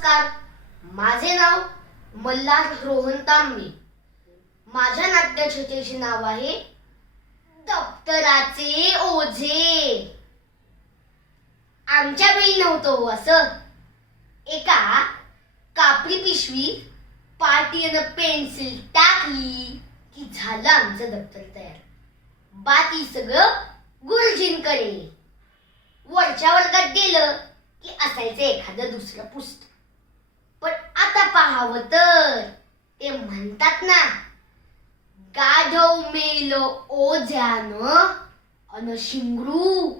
नमस्कार. माझे नाव मल्हार रोहन तांबे. माझ्या नाट्यछटेचे नाव आहे दप्तराचे ओझे. आमच्या वेळी नव्हतं हो असं. एका कापडी पिशवी पाटीनं पेन्सिल टाकली की झालं आमचं दप्तर तयार. बाकी सगळं गुरुजींकडे. वरच्या वर्गात गेलं की असायचं एखादं दुसरं पुस्तक. आता तर ते म्हणतात ना गाढव मेल ओझ्यानं अन शिंगरू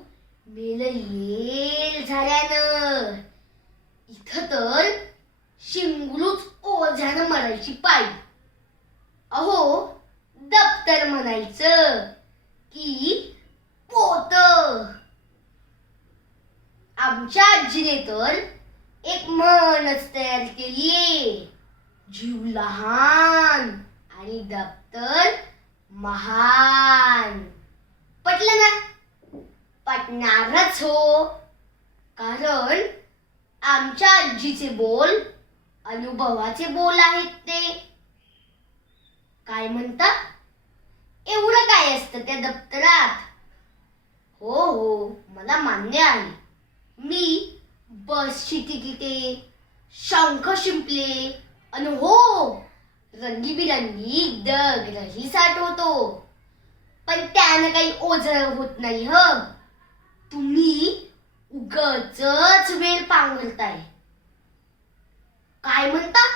मेल येल झाल्यानं. इथं तर शिंगरूच ओझ्यानं मरायची पाळी. अहो दप्तर म्हणायचं की पोत. आमच्या आजीने तर एक म्हणच तयार केलीये. जीव लहान आणि दप्तर महान. पटलं ना? पटणारच हो. कारण आमच्या आजीचे बोल अनुभवाचे बोल आहेत ते. काय म्हणतात एवढं काय असतं त्या दप्तरात? हो हो मला मान्य आहे. मी बसची तिकिटे शंख शिंपले आणि हो रंगीबिरंगी दगडही साठवतो. पण त्यानं काही ओझ होत नाही ह. तुम्ही उगच वेळ पांघरताय. काय म्हणता?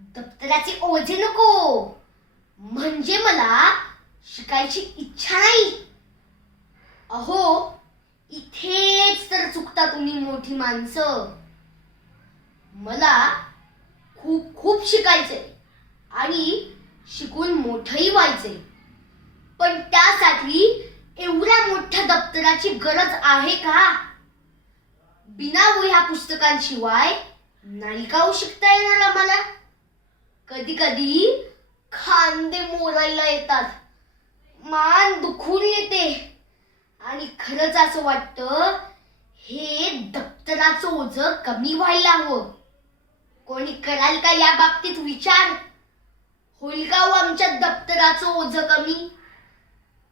दप्तराचे ओझे नको. म्हणजे मला शिकायची इच्छा नाही. अहो इथेच तर चुकता तुम्ही मोठी माणसं. मला खूप खूप शिकायचे. आणि शिकून मोठंही व्हायचंय पण त्यासाठी एवढ्या मोठ्या दप्तराची गरज आहे का? बिना ह्या पुस्तकांशिवाय नाही का हो शिकता येणार आम्हाला? कधी कधी खांदे मोरायला येतात. मान दुखून येते. आणि खरंच असं वाटतं हे दप्तराचं ओझ कमी व्हायला हवं. कोणी कराल का या बाबतीत विचार? होईल का हो आमच्या दप्तराचं ओझ कमी?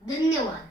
धन्यवाद.